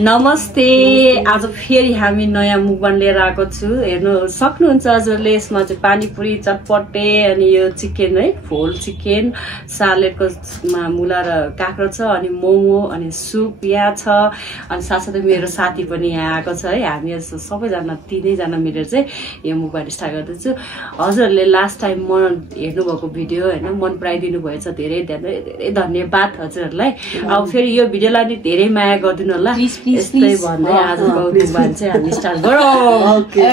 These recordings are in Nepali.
नमस्ते आज फेरि हामी नयाँ मुखबान लिएर आएको छु हेर्नु सक्नुहुन्छ हजुरले यसमा चाहिँ पानीपुरी चटपटे अनि यो चिकन है फोल चिकन सालेडको मुला र काँक्रो छ अनि मोमो अनि सुप यहाँ छ अनि साथसाथै मेरो साथी पनि यहाँ आएको छ है हामी सबैजना तीनैजना मिलेर चाहिँ यो मुखबान स्टार्ट गर्दैछु हजुरहरूले लास्ट टाइम हेर्नु भएको भिडियो हैन मन पराइदिनु भएछ धेरै धेरै धन्यवाद हजुरहरूलाई अब फेरि यो भिडियोलाई नि धेरै माया गरिदिनु होला यस्तै भन्दै आजको मुखबान चाहिँ हामी स्टार्ट गरौँ ओके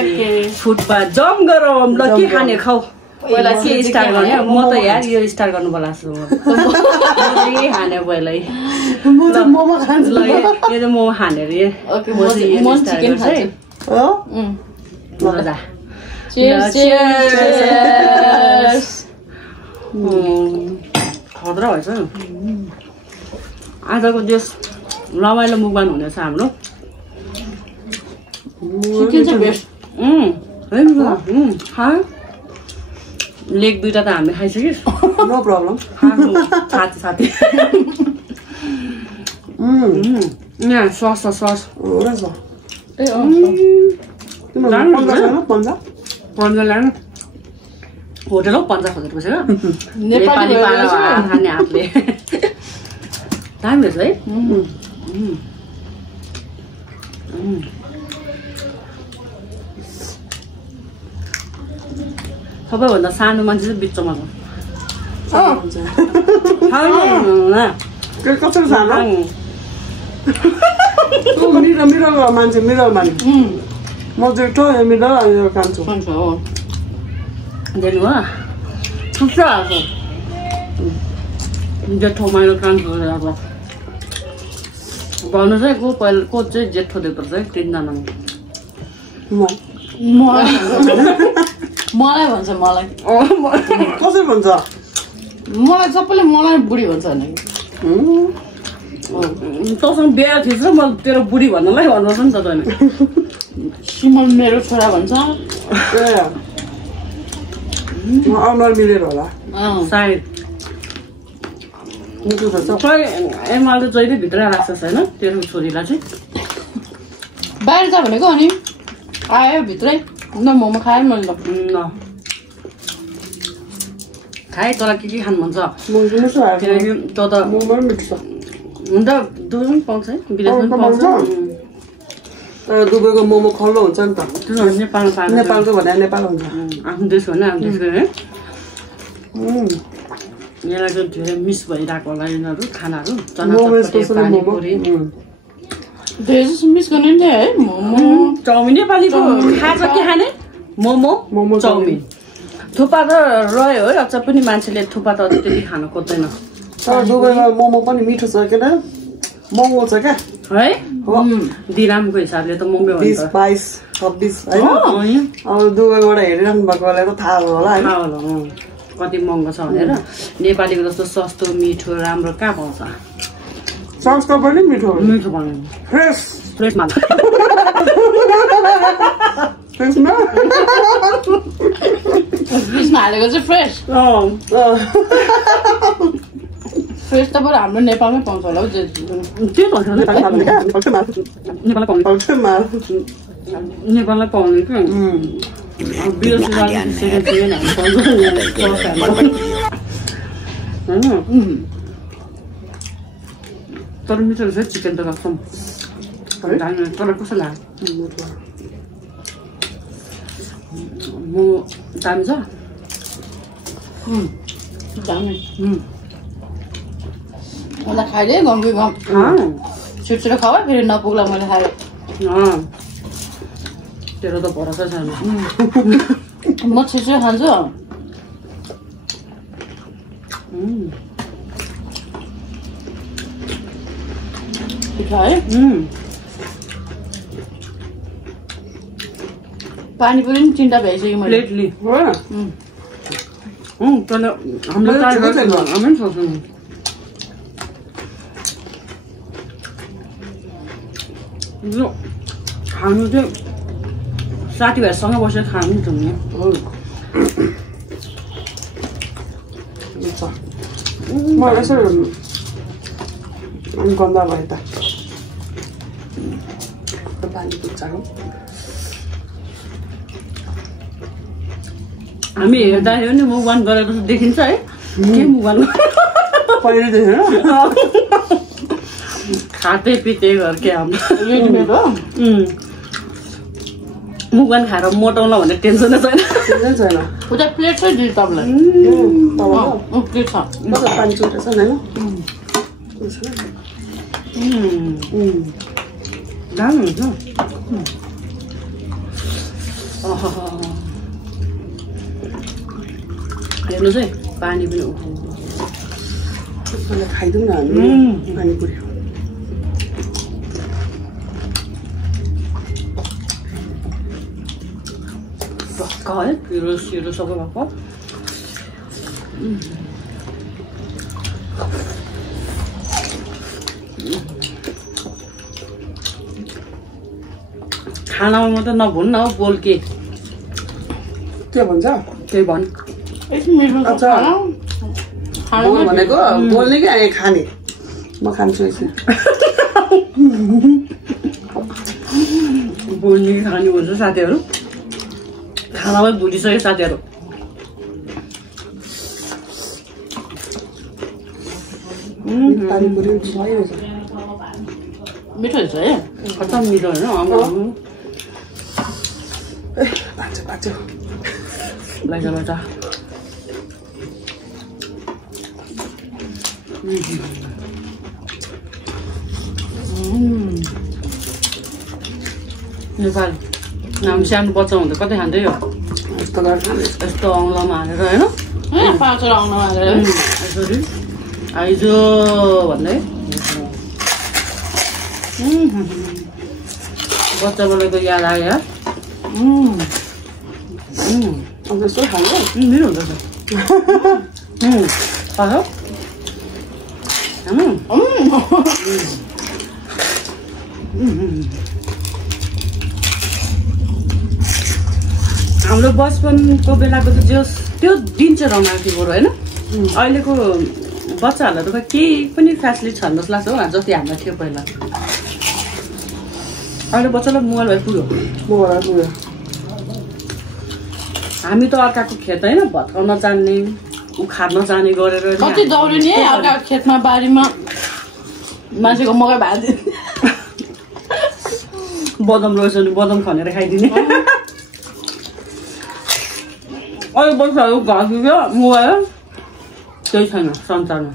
फुटपाथ जम गरौँ ल के खाने खाऊ पहिला के स्टार्ट गर्ने म त यार यो स्टार्ट गर्नु पर्ला छु के खाने पहिल्यै म त मोमो खान्छु ल यो त मोमो खाने रे ओके म चिकन खान्छु हो मजा चियर्स खतरा भएछ आजको जस रमाइलो मुखबान हुनेछ हाम्रो चिकन चाहिँ बेस्ट लेग दुईटा त हामीले खाइसक्यो नो प्रब्लम साथी साथी यहाँ सस सस पन्जा लानु होटेल हौ 50 खोजेर बसेको नेपाली खाने हातले दामी रहेछ है सबैभन्दा सानो मान्छे चाहिँ बिचमा कसरी सानो मिरल मान्छे मिरल मान्छे म जेठो मिरल खान्छु देख्नु हो थुप्रो आएको जेठो माइलो कान्छु अब भन्नु चाहिँ को पहिला को चाहिँ जेठो देख्छ है तीनजना मलाई भन्छ मलाई कसरी भन्छ मलाई सबैले मलाई बुढी भन्छ नि तँसँग बिहा थिएछ म तेरो बुढी भन्नलाई भन्नुपर्छ नि त तैँले सिमल मेरो छोरा भन्छ अनुहार मिलेर होला सायद खै एमाल त जहिले भित्र राख्छस् होइन तेरो छोरीलाई चाहिँ बाहिर जा भनेको अनि आयो भित्रै न मोमो खाएँ मैले त न खाएँ तँलाई के खानु मन छ किनकि त मोमो मिठो छ हुन त दुबईमा पनि पाउँछ है विदेशमा पनि पाउँछ दुबईको मोमो खल्लो हुन्छ नि त नेपालमा पाउँछ नेपालको भने नेपाल हुन्छ आफ्नो देश भने आफ्नो देशको है यसलाई चाहिँ धेरै मिस भइरहेको होला यिनीहरू खानाहरू पानीपुरी धेरै जस्तो मिस गर्ने नि है मोमो चाउमिन नेपालीको खान्छ के खाने मोमो चाउमिन थुक्पा त रह्यो है अझ पनि मान्छेले थुक्पा त त्यति खान खोज्दैन तर दुबईमा मोमो पनि मिठो छ के महँगो छ क्या है दिरामको हिसाबले त महँगो हुन्छ 20 22 26 होइन अब दुबईबाट हेरिरहनु भएकोलाई त थाहा होला होइन कति महँगो छ भनेर नेपालीको जस्तो सस्तो मिठो राम्रो कहाँ पाउँछ सस्तो पनि मिठो मिठो भन्नु फ्रेस फ्रेसमा फ्रेसमा फ्रिजमा हालेको चाहिँ फ्रेस फ्रेस त बरु हाम्रो नेपालमै पाउँछ होला हौ त्यो भन्छ नेपाललाई पाउने क्या तर मिठो रहेछ चिकन त कसम तर कस्तो लाग्यो म दामी छ दामी मलाई खाइदिएँ गम्की गम छिटो खाऊ फेरि नपुग्ला मैले खाएँ तेरो त भरोसा छैन म छिटो खान्छु है पानीपुरी पनि 3टा भ्याइसक्यो मैले प्लेटली तँले हामीलाई हामी सक्छौँ खानु चाहिँ साथीभाइसँग बसेर खानु नि म यसो गन्दा भयो त पानीपुरी चाखौँ। हामी हेर्दाखेरि पनि मुगबान गरेको जस्तो देखिन्छ है। के मुगबान पहिलेदेखि खाते पिते घरके हाम्रो रेडीमेड हो मुगबान खाएर मोटाउला भन्ने टेन्सनै छैन। त्यसै छैन। उता प्लेट चाहिँ दियो तपाईँलाई प्लेट छ पानी चुटेको छ होइन दामी हुन्छ। हेर्नुहोस् है पानी पनि खाइदिउँ न हामी पानीपुरी। भक्क है पिरो सिरो सबै भएको। खानामा मात्रै नभन् न हौ बोल के के भन्छ त्यही भन्। अच्छा बोल भनेको बोल्ने कि खाने म खान्छु यसो बोल्ने खाने भन्छ साथीहरू खानामै भुलिसक्यो साथीहरू। पानीपुरी भइरहेछ मिठो रहेछ है खतम मिठो होइन। भाँच्यो भाँच्यो लाइजा लाइजा नेपाली हामी सानो बच्चा हुँदा कतै खान्थ्यो यो यस्तो गर्छ यस्तो औँलामा हालेर होइन पाँचवटा आउनु हालेर यसरी आइजो भन्दै बच्चा बेलाको याद आयो यार। अब यस्तो खानु मिठो हुँदैछ। हाम्रो बचपनको बेलाको त त्यो दिन चाहिँ रमाइलो थियो बरु होइन। अहिलेको बच्चाहरूलाई त केही पनि फेसिलिटी छैन जस्तो लाग्छ हो जति हामीलाई थियो पहिला। अहिले बच्चालाई मोबाइल भए पुग्यो हामी त अर्काको खेत होइन भत्काउन जान्ने उखार्न जाने गरेर कति दौडिने अर्का खेतमा बारीमा मान्छेको मकै भाजिदिने बदम रहेछ भने बदम खनेर खाइदिने। अहिले बच्चाहरू घर पुग्यो मोबाइल केही छैन संसारमा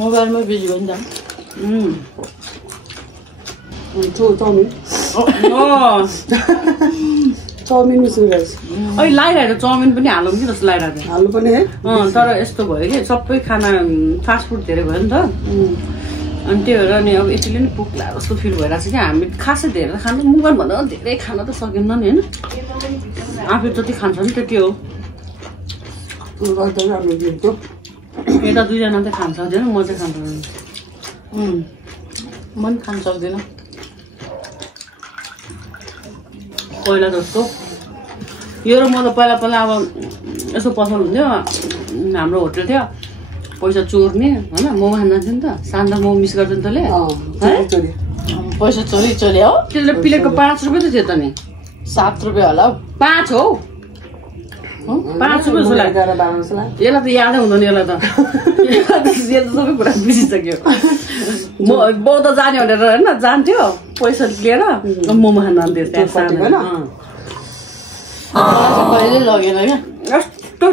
मोबाइलमै बिजी भयो नि त। चाउमिन चाउमिन मिसिरहेछ अहिले लाइरहेको चाउमिन पनि हालौँ कि जस्तो लाइरहेको हाल्नु पनि है। तर यस्तो भयो कि सबै खाना फास्ट फुड धेरै भयो नि त अनि त्यही भएर नि अब यसैले नि पुग्ला जस्तो फिल भइरहेको छ कि हामी खासै धेरै खानु मोबाइल भन्दा धेरै खान त सकिन्न नि होइन। आफू जति खान्छ नि त्यति हो। यता दुईजना चाहिँ खान सक्दैन म चाहिँ खान सक्दैन। म पनि खान सक्दिनँ पहिला जस्तो यो र म त पहिला पहिला अब यसो पसल हुन्थ्यो हाम्रो होटल थियो पैसा चोर्ने होइन मोमो खान जान्थ्यो नि त सान्दा मोमो मिस गर्थ्यो नि तँले पैसा चोरी चोर्यो हो त्यसले प्लेटको 5 रुपियाँ त थियो त नि 7 रुपियाँ होला हौ 5 हो 5 रुपियाँ जस्तो लाग्यो यसलाई त यादै हुँदैन यसलाई त सबै कुरा बिर्सिसक्यो। म बौद्ध जाने भनेर होइन जान्थ्यो पैसा लिएर मोमो खान जान्थ्यो त्यहाँ कहिले लगेन क्या यस्तो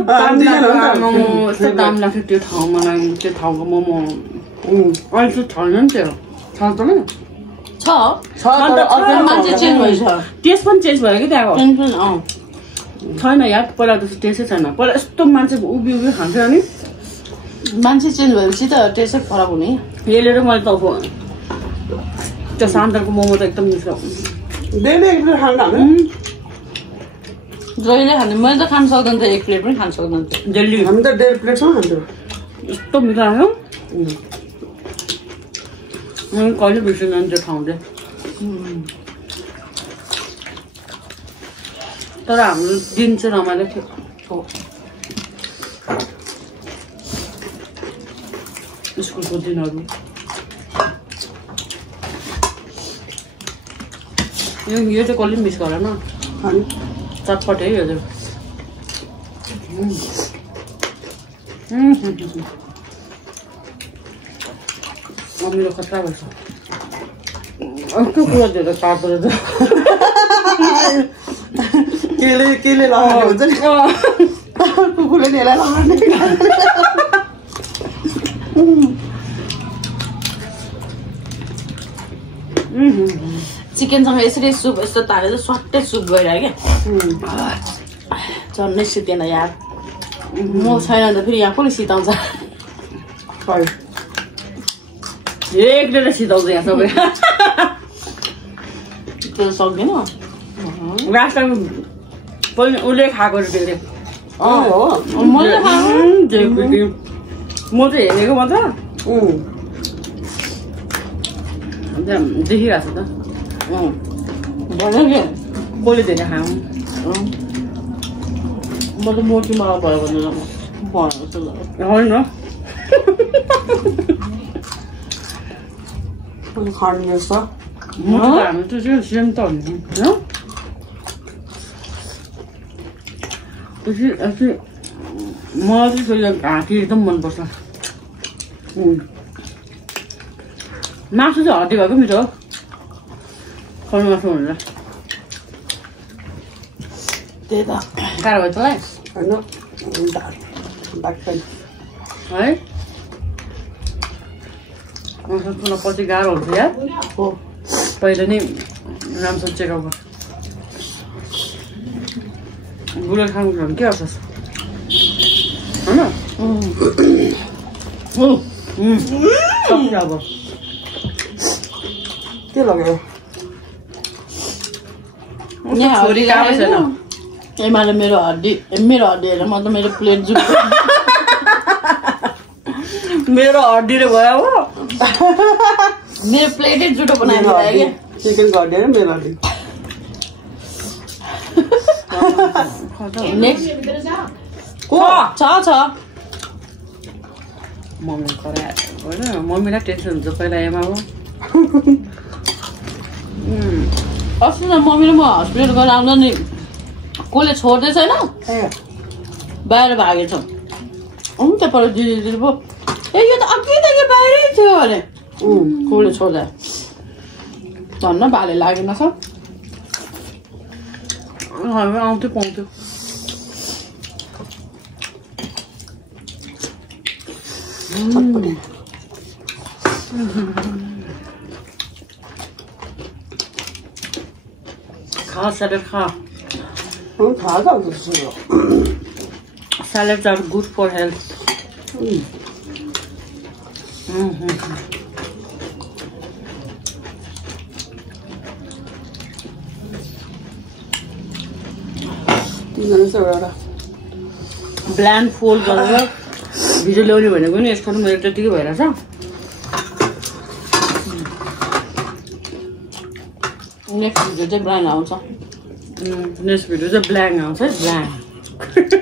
दाम लाग्थ्यो त्यो ठाउँमा त्यो ठाउँको मोमो अहिले चाहिँ छैन नि त्यो छ त मान्छे चेन्ज भएछ टेस्ट पनि चेन्ज भयो कि त्यहाँको छैन यार पहिला जस्तो टेस्टै छैन। पहिला यस्तो मान्छे उभि खान्थ्यो नि मान्छे चेन्ज भएपछि त टेस्टै फरक हुने। यसले र मैले त त्यो सान्तरको मोमो त एकदम मिस जहिले खाने मैले त खान सक्दैन त 1 प्लेट पनि खान सक्दैन डेली हामी त 1.5 प्लेटसम्म खान्थ्यो यस्तो मिठो आयो कहिले बिर्सिँदैन त्यो ठाउँ चाहिँ। तर हाम्रो दिन चाहिँ रमाइलो थियो। स्कुलको दिनहरू यो चाहिँ कसले मिस गर न चटपट है हजुर मेरो खतरा भएछ अर्को कुरा दिएर तातो केले लगाउने हुन्छ नि कुकुरले नि यसलाई लगाउने चिकनसँग यसरी सुप यस्तो तारेर स्वाट्टै सुप गइरह्यो क्या झन्डै सितेन यार म छैन त फेरि यहाँ कसले सिताउँछ एकले सिताउँछ यहाँ सबै त्यो सक्दैन लास्ट टाइम पहिला उसले खाएको त्यसले मैले म चाहिँ हेरेको मात्र देखिरहेको छ त भन्यो कि कसले धेरै खाऊँ म त मोटीमा भयो भनेर भनेको होइन खानु जस्तो हामी त चाहिँ सेम त होइन मलाई चाहिँ फेरि घाँटी एकदम मनपर्छ मासु चाहिँ हड्डी भएको मिठो हो खर्नु मासु भनेर त्यही त गाह्रो भयो तँलाई होइन है पुनः पछि गाह्रो हुन्छ यार हो पहिला नै राम्रोसँग चेकअप गर बुढो खानु भने के गर्छस् होइन अब के लाग्यो छोरी काम छैन एमाले मेरो हड्डी हेरेर म त मेरो प्लेट जुट्यो मेरो हड्डीले भयो हो मेरो प्लेटै जुटो बनाएर क्या चिकन हड्डी र मेरो हड्डी नेक्स्ट छ मम्मी करायो होइन मम्मीलाई टेन्सन हुन्छ पहिला एमा हो अस्ति त मम्मी र म हस्पिटल गएर आउँदा नि कसले छोड्दै छैन बाहिर भागेछ त्यहाँबाट दिदी पो ए यो त अघिदेखि बाहिरै थियो अरे कसले छोड्दा झन्न भाले लागेन छ आउँथ्यो पाउँथ्यो खा सैलेड खा salads are good for health blend fold गरेर भिडियो ल्याउने भनेको नि यसको मेरो त्यतिकै भइरहेछ नेक्स्ट भिडियो चाहिँ ब्ल्याङ्क आउँछ नेक्स्ट भिडियो चाहिँ ब्ल्याङ्क आउँछ है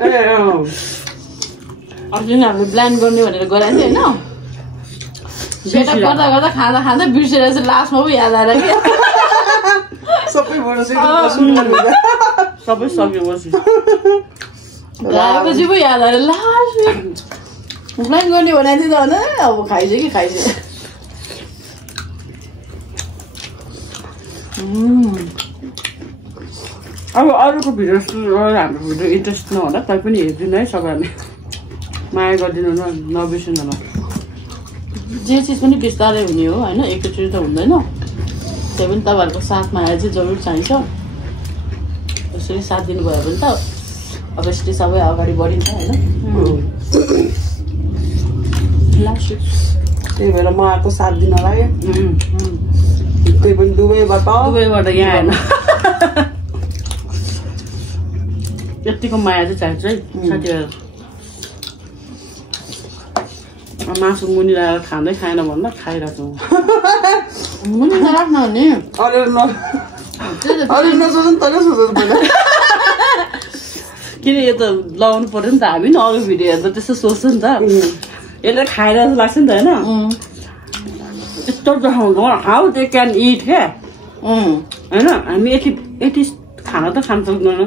ब्ल्याङ्क अस्ति नै हामीले ब्ल्यान्ड गर्ने भनेर गराएको थियो होइन सेटअप गर्दा गर्दा खाँदा खाँदा बिर्सेर चाहिँ लास्टमा पो याद आएर कि सबै सकेपछि ल्याएपछि पो याद आएर लास्ट ब्ल्यान्ड गर्ने भनेको थियो त अन्त अब खाइन्छ कि खाइन्छ अब अरूको भिडियो हाम्रो भिडियो इन्ट्रेस्ट नहुँदा तै पनि हेरिदिनु है सबैले माया गरिदिनु नबिर्सिनु न जे चिज पनि बिस्तारै हुने हो होइन एकैचोटि त हुँदैन त्यही पनि तपाईँहरूको साथ माया चाहिँ जरुर चाहिन्छ यसरी साथ दिनुभयो भने त अब यसरी सबै अगाडि बढिन्छ होइन त्यही भएर म आएको 7 दिन लाग्यो त्यही पनि दुबईबाट यहाँ आएन यतिको माया चाहिँ चाहिन्छ है साथीहरू मासु मुनि लगाएर खाँदै खाएन भन्दा खाइरहेको मुनि नराख्नु नि किन यो त लगाउनु पर्यो नि त हामी नि अरू भिडियो हेर्दा त्यस्तो सोच्छ नि त यसले खाइरहेको लाग्छ नि त होइन यस्तो देखाउँछ हाउ दे क्यान इट क्या होइन हामी यति खाना त खान सक्दैन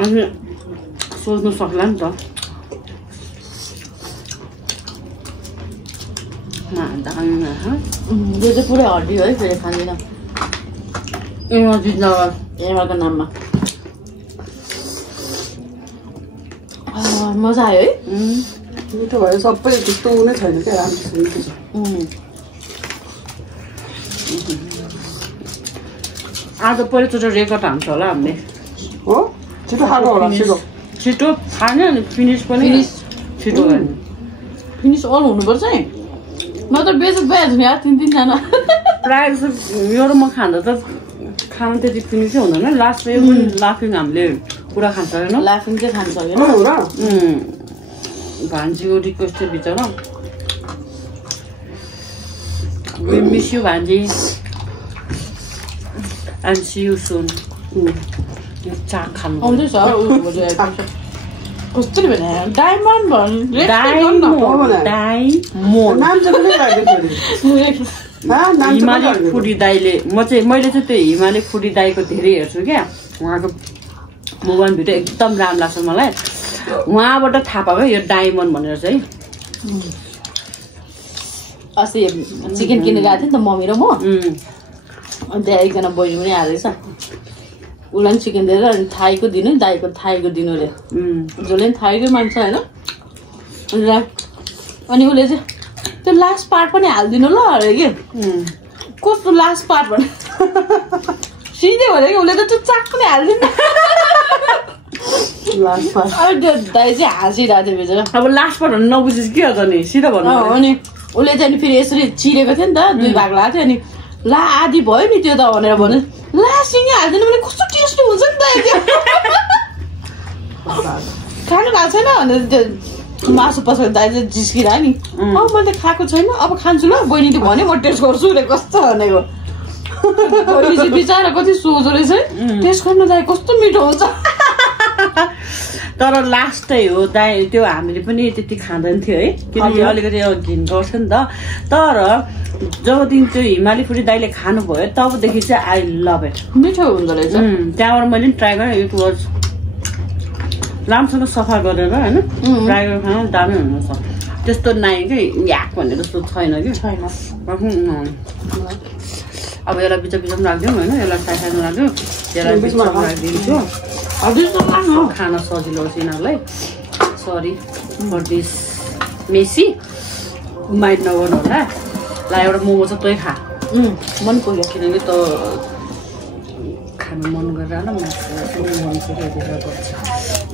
अनि सोच्नु सक्ला नि त यो चाहिँ पुरै हड्डी हो है फेरि खाँदैन एमाको नाममा मजा आयो है मिठो भयो सबै त्यस्तो नै छैन क्या राम्रो छ आज पहिलोचोटि रेकर्ड हान्छ होला हामीले हो छिटो खाएको होला छिटो खाने अनि फिनिस पनि छिटो गर्ने फिनिस अल हुनुपर्छ है नत्र बेचेक भइहाल्छ नि यार 3-3 जना प्रायः जस्तो यो र म खाँदा त खाना त्यति फिनिसै हुँदैन लास्टमा यो पनि लाफिङ हामीले पुरा खान सकेन लाफिङ चाहिँ खान सकेन भान्जीको रिक्वेस्ट थियो बिचरा We miss you, Vanji. And see you soon. चाक खानु आउँदैछ कस्तो भने डायमन्ड भन् हिमाली फुडी दाइले मैले चाहिँ त्यो हिमाली फुडी दाइको धेरै हेर्छु क्या उहाँको मोबाइल भिडियो एकदम राम्रो लाग्छ मलाई उहाँबाट थाहा पाएको यो डायमन्ड भनेर चाहिँ अस्ति चिकन किनेर गएको थिएँ नि त मम्मी र म अनि त्यहाँ एकजना बहिनी पनि हालेछ उसलाई पनि चिकन दिएर अनि थाईको दिनु दाईको थाईको दिनु अरे जसले पनि थाईकै मान्छ होइन अनि उसले चाहिँ त्यो लास्ट पार्ट पनि हालिदिनु ल अरे कि कस्तो लास्ट पार्ट भने सिधै भने कि उसले त त्यो चाक पनि हालिदिनु लास्ट पार्ट अनि त्यो दाई चाहिँ हाँसिरहेको थियो बेचेर अब लास्ट पार्ट भन्नु नबुझेछ के हो त नि सिधा भन्नु अनि उसले चाहिँ फेरि यसरी चिरेको थियो नि त 2 भाग लगाएको थियो अनि ला आधी भयो नि त्यो त भनेर भन्यो ला सिँगै हालिदिनु भने कस्तो टेस्टी हुन्छ नि त खानु भएको छैन भनेर त्यो मासु पस्को दाइ चाहिँ जिस्किरह्यो नि मैले त खाएको छैन अब खान्छु ल बहिनीले भन्यो म टेस्ट गर्छु रे कस्तो भनेको बहिनी चाहिँ बिचारा कति सोझो रहेछ है टेस्ट गर्नु दाइ कस्तो मिठो हुन्छ तर लास्टै हो दाइ त्यो हामीले पनि त्यति खाँदैन थियो है किनकि अलिकति घिन गर्छ नि त तर जबदेखि त्यो हिमाली फुडी दाइले खानुभयो तबदेखि चाहिँ आई लभ इट मिठो हुँदो रहेछ त्यहाँबाट मैले पनि ट्राई गरेँ इट वाज राम्रोसँग सफा गरेर होइन ट्राई गरेर खानु दामी हुनुहुन्छ त्यस्तो नाइ कि याक भन्ने जस्तो छैन कि छैन अब यसलाई बिच बिचमा राखिदिउँ होइन यसलाई साइडमा राखिदिउँ यसलाई बिचमा राखिदिन्छु खान सजिलो होस् यिनीहरूलाई sorry for this messy mind नगर्नु होला ल एउटा मोमो चाहिँ तै खा मन पर्यो किनकि त खानु मन गरेर मन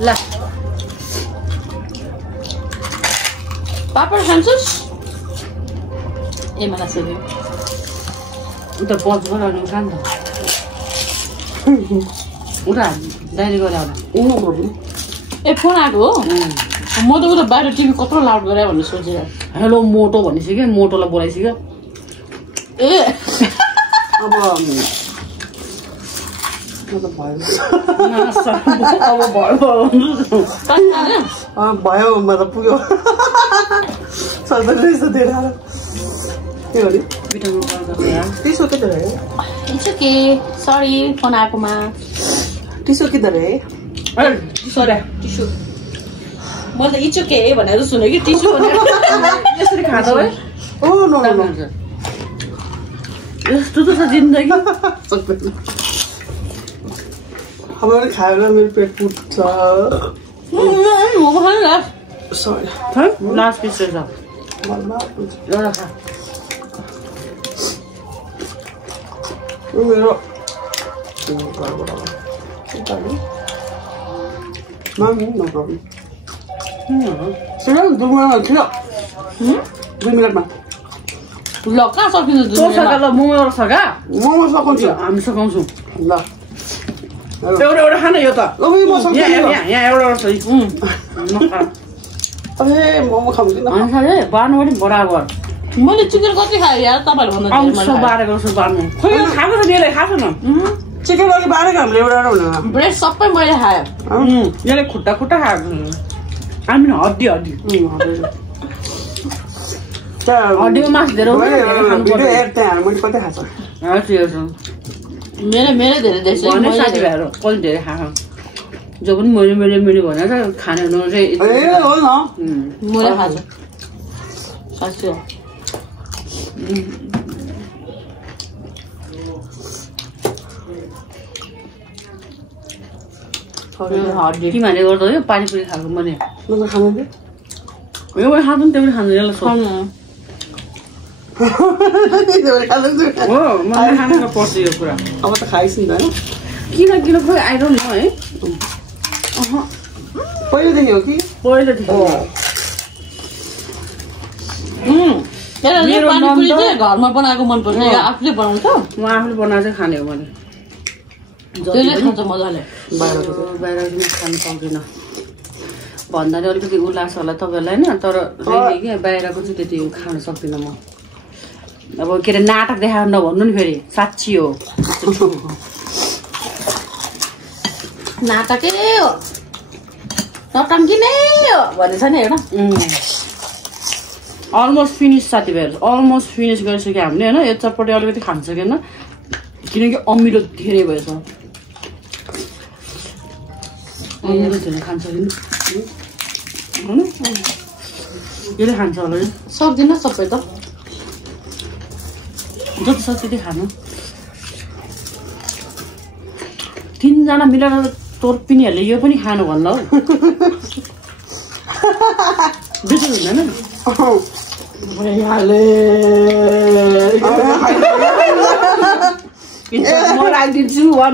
ल पापड खान्छस् ए मलाई सेल्यो उता बज गराउनु खा नि त उता दाइले गरे होला ए फोन आएको हो म त उता बाहिर टिभी कत्रो लाउड गरे भन्ने सोचेर हेलो मोटो भनिसक्यो मोटोलाई बोलाइसक्यो ए अब भयो मतलब पुग्यो टिसो के रहे इट्स ओके सरी फोन आएकोमा टिसो किधर है टिसु मैले त इट्स ओके भनेर सुने कि टिसु भनेर यसरी खाँदा है ओ नो नो यस्तो त छ जिन्दगी अब खाएर मेरो पेट पुग्छ मोमो खानु लास्ट सरी लास्ट पिस रहेछ एउटा खा मेरो Mami, no problem. Sekarang 2 minit मा ल कहाँ सकिन्छ ल मोमो एउटा सका मोमो सकाउँछु हामी सकाउँछौँ ल एउटा खान यो त यहाँ एउटा छ अरे मोमो खाऊँ कि बार्नु पनि बराबर मैले चिकन कति खाएँ यार तपाईँहरू भन्दा बारेको जस्तो बार्नु खोइ खाएको छ यसले खाएको न चिकन अघि बारेको हामीले एउटा हुँदैन ब्रेड सबै मैले खाएँ यसले खुट्टा खुट्टा खाएको हामी हड्डी हड्डीमा मासु धेरै भिडियो हेर त्यहाँ मैले कतै खाएको मेरो धेरै देश साथीभाइहरू कहिले धेरै खाएको जो पनि मैले भनेर खाने चाहिँ हो न मैले खाएको साँच्चै हो तिमीहरूले गर्दा यो पानीपुरी खाएको मैले खानु यो पनि खाँदैन त्यो पनि खाँदैन यसलाई हो मलाई खानु पर्छ यो कुरा अब त खाइस् नि त किन खोइ आई डोन्ट नो है पहिलेदेखि हो कि पहिलेदेखि पानीपुरी चाहिँ घरमा बनाएको मनपर्छ आफूले बनाउँछ म आफूले बनाएर चाहिँ खाने हो मैले त्यसले खान्छ मजाले बाहिर खानु सक्दिनँ भन्दा नि अलिकति उल्लास होला तपाईँहरूलाई होइन तर के बाहिरको चाहिँ त्यति खानु सक्दिनँ म अब के अरे नाटक देखाएर नभन्नु नि फेरि साँच्ची हो नाटकै हो नटङ्की नै हो भनेछ नि होइन अलमोस्ट फिनिस साथीभाइहरू अलमोस्ट फिनिस गरिसक्यो हामीले होइन यो चटपटी अलिकति खान सकेन किनकि अमिलो धेरै भएछ अमिलो धेरै खान सकेन यसले खान्छ होला सक्दिनँ सबै त जति सक्छ त्यति खानु 3 जना मिलेर तोर्पिनीहरूले यो पनि खानु भन्नु हौ बेसी हुँदैन म राखिदिन्छु वान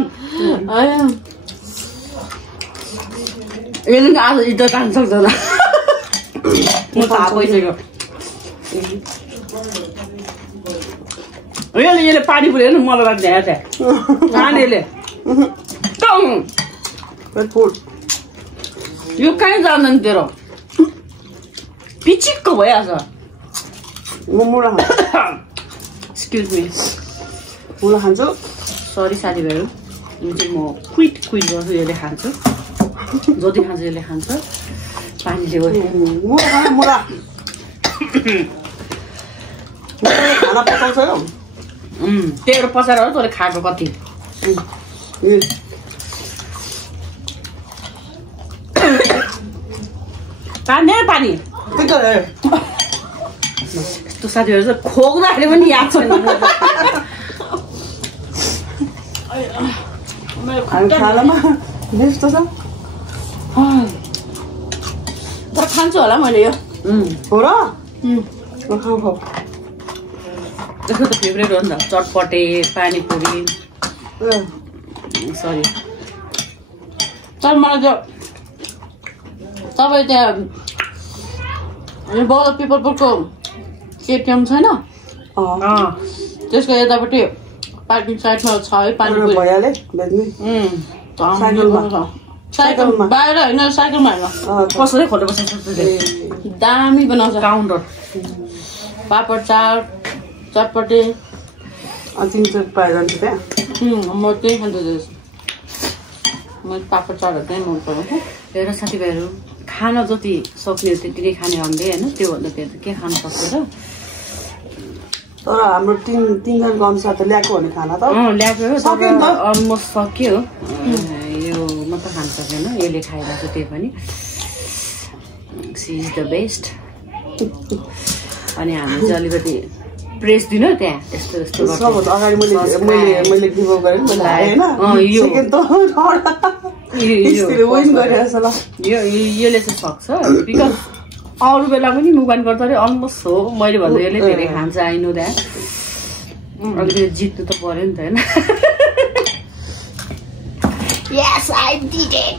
यसले आज इज्जत खान सक्दैन म थाहा भइसक्यो यसले पानीपुरी हेर्नु मलाई राख्ने त्यहाँ नानीले यो कहीँ जान्दैन तेरो पिचिक्क भइहाल्छ एक्सक्युज मी मुला खान्छु सरी साथीभाइहरू यो चाहिँ म क्विट गर्छु यसले खान्छु जति खान्छ यसले खान्छ पानीले मुला खाना पकाउँछ हो तेरो पचाएर हो तँले खाएको कति पानी यस्तो साथीहरू चाहिँ खोक्दाखेरि पनि याद छैन खानामा त्यस्तो छ तर खान्छु होला मैले यो हो र खाऊ त्यसको त फेभरेट हो नि त चटपटे पानीपुरी सरी तर मलाई त्यो तपाईँ त्यहाँ बौद्ध पिपलपुरको केटिएम छैन त्यसको यतापट्टि पार्किङ साइडमा छ है पानीपुरी भइहाल्यो बेच्ने साइकलमा बाहिर होइन साइकलमा होइन कसरी खोले बस्छ दामी बनाउँछ काउन्टर पापड चाट चटपटे 300 पाइ जान्छ त्यहाँ म त्यही खान्छु मैले पापड चाटहरू चाहिँ मन पर्छ हेर साथीभाइहरू खान जति सक्ने हो त्यति नै खाने हामीले होइन त्योभन्दा त्यो के खान सक्छ र तर हाम्रो तीनजनाको अनुसार त ल्याएको हो नि खाना त ल्याएको हो अलमोस्ट सक्यो यो म त खान सकेन यसले खाइरहेको त्यही पनि सी इज द बेस्ट अनि हामी चाहिँ अलिकति प्रेस दिनु त्यहाँ यस्तो यस्तो अगाडि मैले गिभ अप गरेँ यसले चाहिँ सक्छ बिकज अरू बेला पनि मुभमेन्ट गर्दाखेरि अलमोस्ट हो मैले भन्दा यसले धेरै खान्छ आइनो द्याट अलिकति जित्नु त पर्यो नि त होइन Yes, I did it.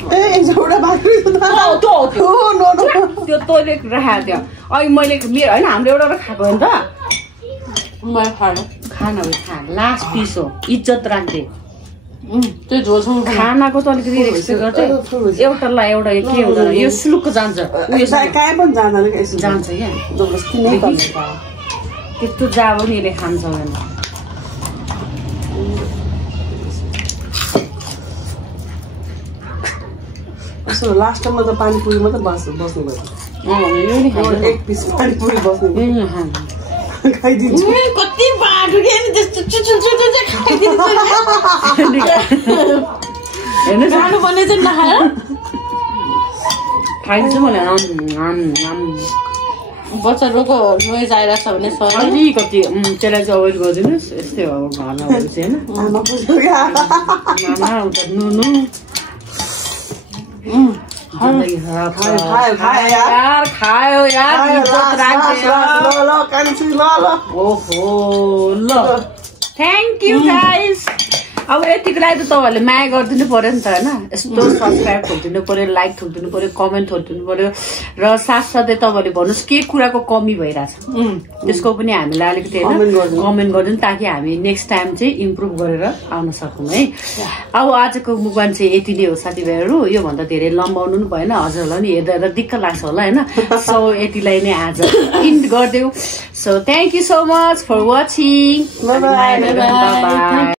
त्यो तैँले राखेको थियो अहिले मैले मेरो होइन हाम्रो एउटा खाएको हो नि त मैले खाना हो लास्ट पिस हो इज्जत राख्दै त्यो झोलसँग खानाको त अलिकति रेस्पेक्ट गर्दै एउटालाई एउटा के हुँदैन यो सुलुक्क जान्छ जान्छ क्या त्यस्तो जाब नि यसले खान्छ भने लास्ट टाइममा त पानीपुरी मात्रै बस्नु भयो एक पिस पानीपुरी बस्नु खाइदिन्छु कति बाटो के नि त्यस्तो चुचुचुचु चाहिँ खाइदिन्छ हेर्नु खानुपर्ने चाहिँ नखाएर खाइदिन्छु मलाई बच्चा रोको नोइज आइरहेको छ भने अलिकति त्यसलाई चाहिँ अभोइड गरिदिनुहोस् यस्तै हो घरमा चाहिँ होइन थ्याङ्क यू गाइस अब यतिको लागि त तपाईँहरूले माया गरिदिनु पर्यो नि त होइन यस्तो सब्सक्राइब थोकिदिनु पर्यो लाइक थोकिदिनु पर्यो कमेन्ट थोकिदिनु पर्यो र साथसाथै तपाईँहरूले भन्नुहोस् के कुराको कमी भइरहेछ त्यसको पनि हामीलाई अलिकति कमेन्ट गरिदिनु ताकि हामी नेक्स्ट टाइम चाहिँ इम्प्रुभ गरेर आउन सकौँ है अब आजको मुखबान चाहिँ यति नै हो साथीभाइहरू योभन्दा धेरै लम्बाउनु पनि भएन हजुरहरूलाई नि हेर्दा दिक्क लाग्छ होला होइन सो यतिलाई नै आज इन्ड गरिदेऊ so thank you so much for watching bye by